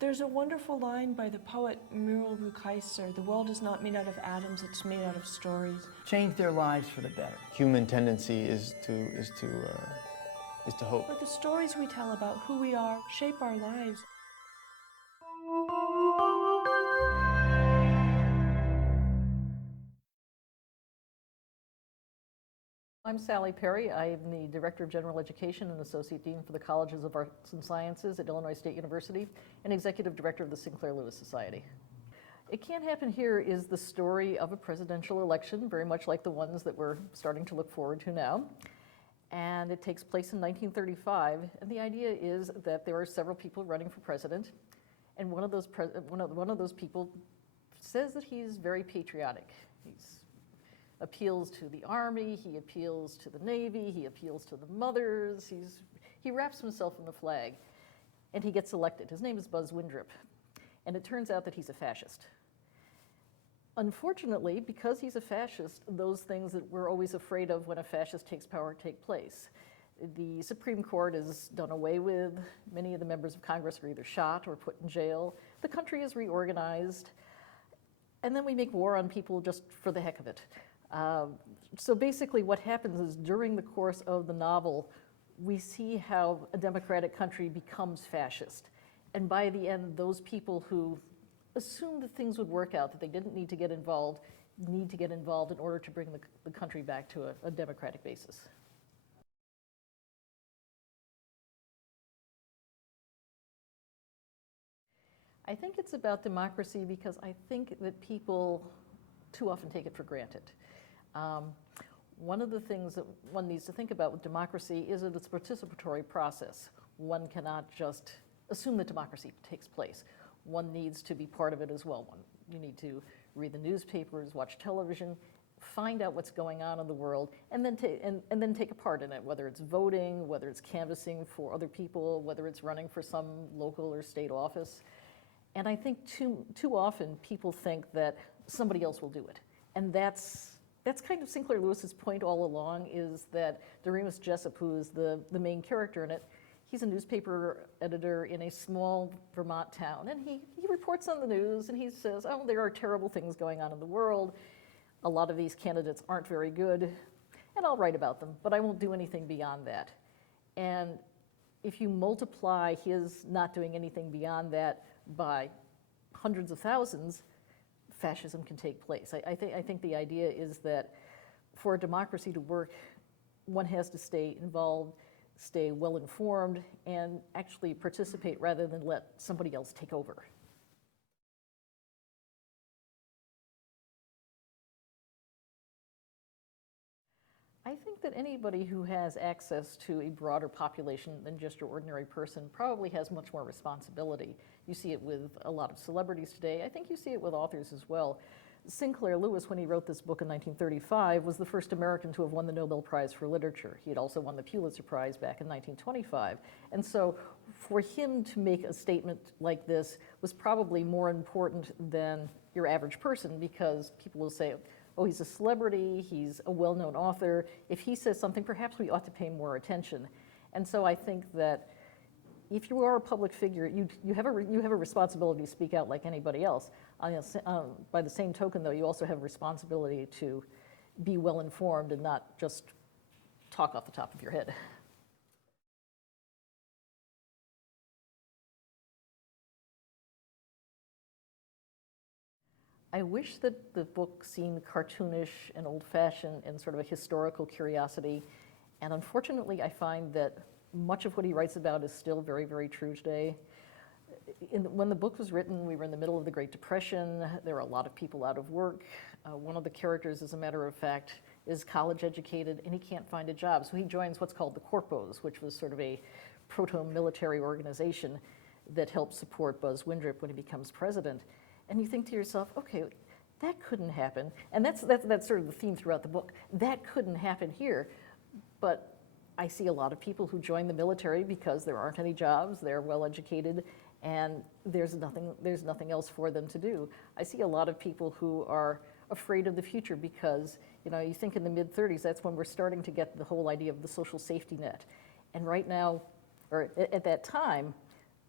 There's a wonderful line by the poet Muriel Rukeyser, "The world is not made out of atoms, it's made out of stories." Change their lives for the better. Human tendency is to hope. But the stories we tell about who we are shape our lives. I'm Sally Parry. I'm the Director of General Education and Associate Dean for the Colleges of Arts and Sciences at Illinois State University and Executive Director of the Sinclair Lewis Society. It Can't Happen Here is the story of a presidential election, very much like the ones that we're starting to look forward to now. And it takes place in 1935, and the idea is that there are several people running for president, and one of those people says that he's very patriotic. He appeals to the Army, he appeals to the Navy, he appeals to the mothers, he wraps himself in the flag, and he gets elected. His name is Buzz Windrip, and it turns out that he's a fascist. Unfortunately, because he's a fascist, those things that we're always afraid of when a fascist takes power take place. The Supreme Court is done away with. Many of the members of Congress are either shot or put in jail. The country is reorganized. And then we make war on people just for the heck of it. So basically what happens is during the course of the novel, we see how a democratic country becomes fascist. And by the end, those people who assumed that things would work out, that they didn't need to get involved in order to bring the country back to a democratic basis. I think it's about democracy because I think that people too often take it for granted. One of the things that one needs to think about with democracy is that it's a participatory process. One cannot just assume that democracy takes place. One needs to be part of it as well. You need to read the newspapers, watch television, find out what's going on in the world, and then take a part in it, whether it's voting, whether it's canvassing for other people, whether it's running for some local or state office. And I think too often people think that somebody else will do it. And that's kind of Sinclair Lewis's point all along, is that Doremus Jessup, who is the main character in it, he's a newspaper editor in a small Vermont town, and he reports on the news and he says, oh, there are terrible things going on in the world. A lot of these candidates aren't very good, and I'll write about them, but I won't do anything beyond that. And if you multiply his not doing anything beyond that by hundreds of thousands, fascism can take place. I think the idea is that for a democracy to work, one has to stay involved, stay well informed, and actually participate rather than let somebody else take over. I think that anybody who has access to a broader population than just your ordinary person probably has much more responsibility. You see it with a lot of celebrities today. I think you see it with authors as well. Sinclair Lewis, when he wrote this book in 1935, was the first American to have won the Nobel Prize for Literature. He had also won the Pulitzer Prize back in 1925. And so for him to make a statement like this was probably more important than your average person, because people will say, oh, he's a celebrity, he's a well-known author. If he says something, perhaps we ought to pay more attention. And so I think that if you are a public figure, you have a responsibility to speak out like anybody else. By the same token, though, you also have a responsibility to be well-informed and not just talk off the top of your head. I wish that the book seemed cartoonish and old-fashioned and sort of a historical curiosity. And unfortunately, I find that much of what he writes about is still very, very true today. When the book was written, we were in the middle of the Great Depression. There were a lot of people out of work. One of the characters, as a matter of fact, is college educated, and he can't find a job. So he joins what's called the Corpos, which was sort of a proto-military organization that helped support Buzz Windrip when he becomes president. And you think to yourself, okay, that couldn't happen. And that's sort of the theme throughout the book. That couldn't happen here. But I see a lot of people who join the military because there aren't any jobs, they're well educated, and there's nothing else for them to do. I see a lot of people who are afraid of the future because, you think in the mid-30s, that's when we're starting to get the whole idea of the social safety net. And right now, or at that time,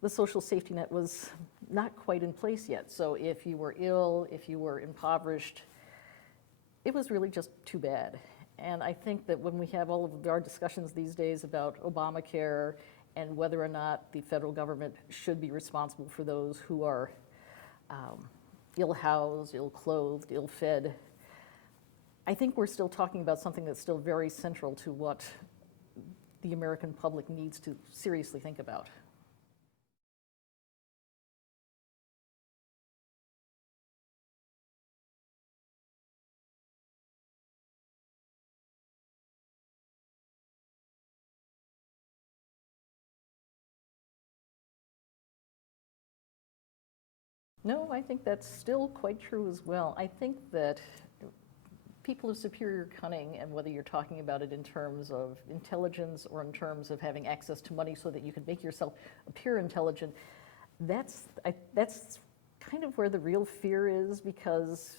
the social safety net was not quite in place yet. So if you were ill, if you were impoverished, it was really just too bad. And I think that when we have all of our discussions these days about Obamacare and whether or not the federal government should be responsible for those who are ill-housed, ill-clothed, ill-fed, I think we're still talking about something that's still very central to what the American public needs to seriously think about. No, I think that's still quite true as well. I think that people of superior cunning, and whether you're talking about it in terms of intelligence or in terms of having access to money so that you can make yourself appear intelligent, that's kind of where the real fear is, because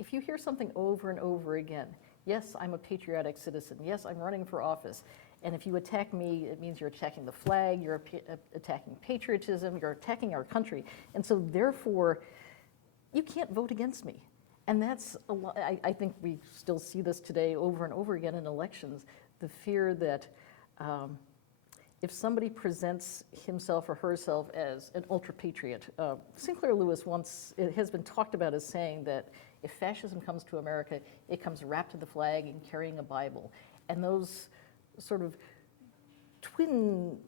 if you hear something over and over again, yes, I'm a patriotic citizen, yes, I'm running for office, and if you attack me, it means you're attacking the flag, you're attacking patriotism, you're attacking our country, and so therefore, you can't vote against me. And that's a lot. I think we still see this today over and over again in elections, the fear that if somebody presents himself or herself as an ultra-patriot, Sinclair Lewis once, it has been talked about as saying that if fascism comes to America, it comes wrapped to the flag and carrying a Bible. And those sort of twin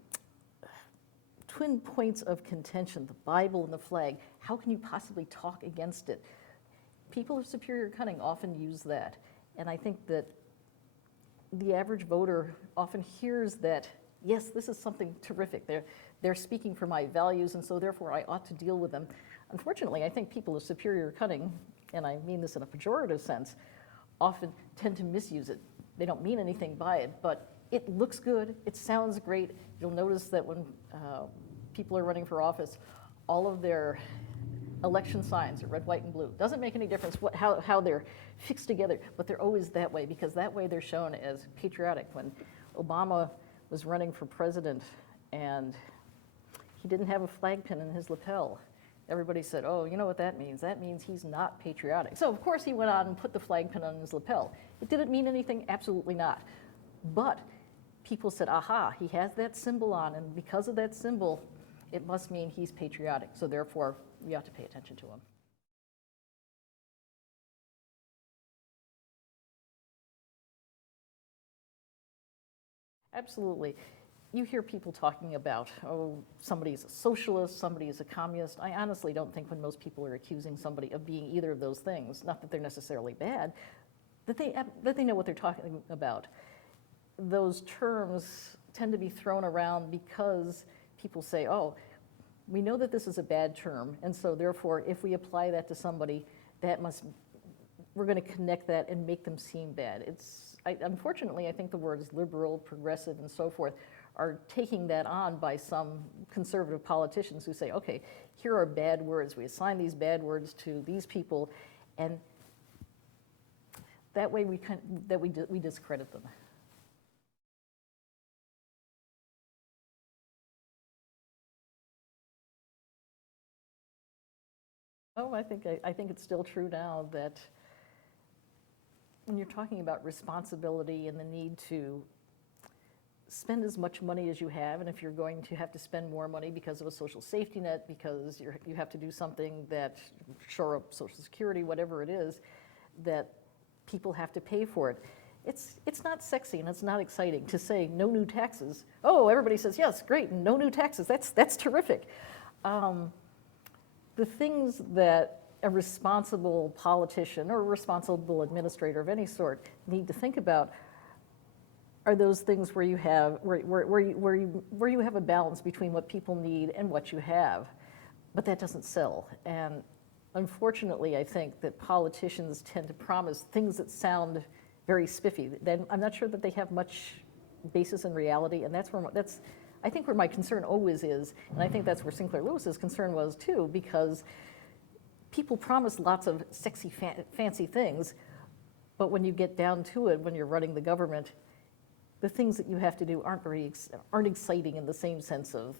points of contention, the Bible and the flag, how can you possibly talk against it? People of superior cunning often use that. And I think that the average voter often hears that, yes, this is something terrific. They're speaking for my values, and so therefore I ought to deal with them. Unfortunately, I think people of superior cunning, and I mean this in a pejorative sense, often tend to misuse it. They don't mean anything by it, but it looks good, it sounds great. You'll notice that when people are running for office, all of their election signs are red, white, and blue. Doesn't make any difference how they're fixed together, but they're always that way, because that way they're shown as patriotic. When Obama was running for president and he didn't have a flag pin in his lapel, everybody said, oh, you know what that means? That means he's not patriotic. So of course he went on and put the flag pin on his lapel. It didn't mean anything, absolutely not. But people said, aha, he has that symbol on, and because of that symbol, it must mean he's patriotic. So therefore, we ought to pay attention to him. Absolutely. You hear people talking about, oh, somebody's a socialist, somebody is a communist. I honestly don't think when most people are accusing somebody of being either of those things, not that they're necessarily bad, that they know what they're talking about. Those terms tend to be thrown around because people say, oh, we know that this is a bad term, and so therefore, if we apply that to somebody, we're going to connect that and make them seem bad. Unfortunately, I think the words liberal, progressive, and so forth are taking that on by some conservative politicians who say, okay, here are bad words. We assign these bad words to these people, and that way we discredit them. Oh, I think it's still true now that when you're talking about responsibility and the need to spend as much money as you have, and if you're going to have to spend more money because of a social safety net, because you have to do something that shore up Social Security, whatever it is, that people have to pay for it. It's not sexy and it's not exciting to say no new taxes. Oh, everybody says yes, great, no new taxes. That's terrific. The things that a responsible politician or a responsible administrator of any sort need to think about are those things where you have where you have a balance between what people need and what you have, but that doesn't sell. And unfortunately, I think that politicians tend to promise things that sound very spiffy. Then I'm not sure that they have much basis in reality, and that's I think where my concern always is, and I think that's where Sinclair Lewis's concern was too, because people promise lots of sexy, fancy things, but when you get down to it, when you're running the government, the things that you have to do aren't exciting in the same sense of,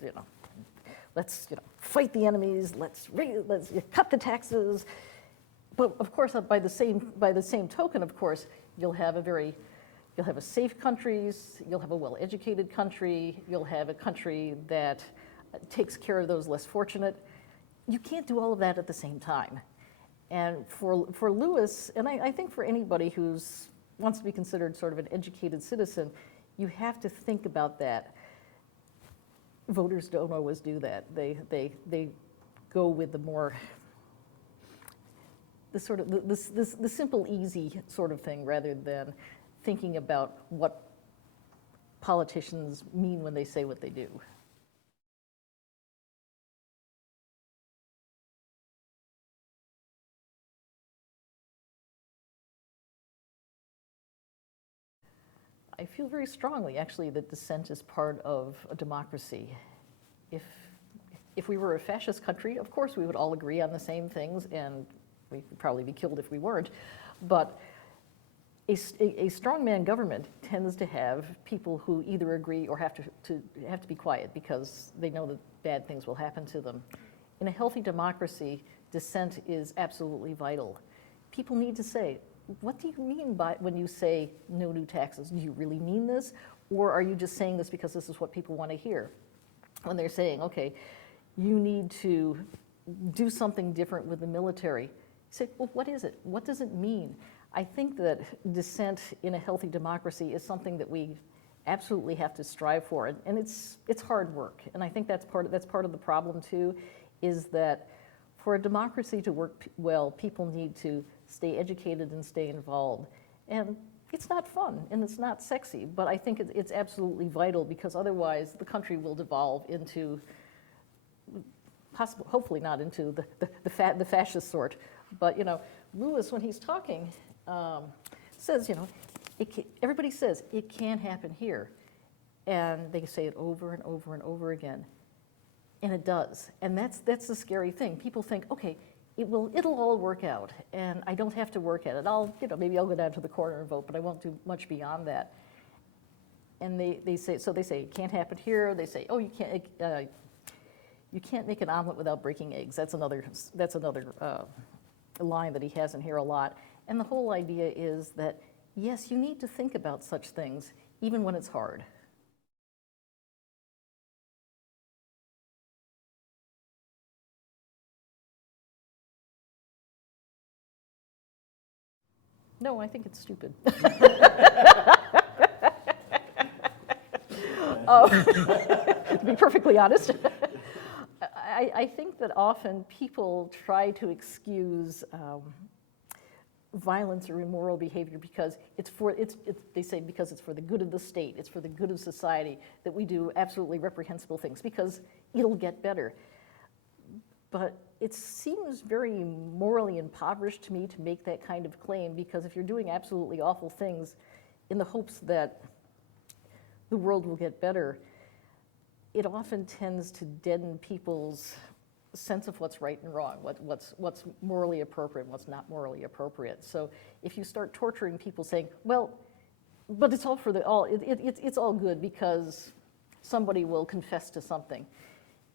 let's fight the enemies, let's cut the taxes. But of course, by the same token, of course, you'll have a safe countries, you'll have a well-educated country, you'll have a country that takes care of those less fortunate. You can't do all of that at the same time. And for Lewis, and I think for anybody who wants to be considered sort of an educated citizen, you have to think about that. Voters don't always do that. They go with the simple, easy sort of thing rather than thinking about what politicians mean when they say what they do. I feel very strongly, actually, that dissent is part of a democracy. If we were a fascist country, of course we would all agree on the same things, and we'd probably be killed if we weren't. But a strongman government tends to have people who either agree or have to be quiet because they know that bad things will happen to them. In a healthy democracy, dissent is absolutely vital. People need to say, what do you mean by when you say no new taxes? Do you really mean this? Or are you just saying this because this is what people want to hear? When they're saying, okay, you need to do something different with the military, you say, well, what is it? What does it mean? I think that dissent in a healthy democracy is something that we absolutely have to strive for, and it's hard work. And I think that's part of the problem too, is that for a democracy to work well, people need to stay educated and stay involved. And it's not fun and it's not sexy, but I think it's absolutely vital because otherwise the country will devolve into, hopefully not into the fascist sort. But Lewis, when he's talking, says, everybody says it can happen here. And they say it over and over and over again. And it does. And that's the scary thing. People think, okay, it'll all work out, and I don't have to work at it. Maybe I'll go down to the corner and vote, but I won't do much beyond that. And they say it can't happen here. They say, oh, you can't make an omelet without breaking eggs. That's another line that he has in here a lot. And the whole idea is that yes, you need to think about such things even when it's hard. No, I think it's stupid. To be perfectly honest, I think that often people try to excuse violence or immoral behavior because they say because it's for the good of the state, it's for the good of society that we do absolutely reprehensible things because it'll get better. But it seems very morally impoverished to me to make that kind of claim because if you're doing absolutely awful things in the hopes that the world will get better, it often tends to deaden people's sense of what's right and wrong, what's morally appropriate and what's not morally appropriate. So if you start torturing people saying, well, but it's all it's all good because somebody will confess to something.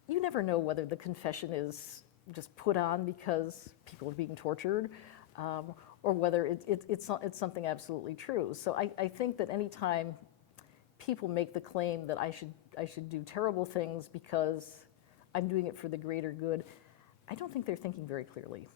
You never know whether the confession is just put on because people are being tortured, or whether it's something absolutely true. So I think that anytime people make the claim that I should do terrible things because I'm doing it for the greater good, I don't think they're thinking very clearly.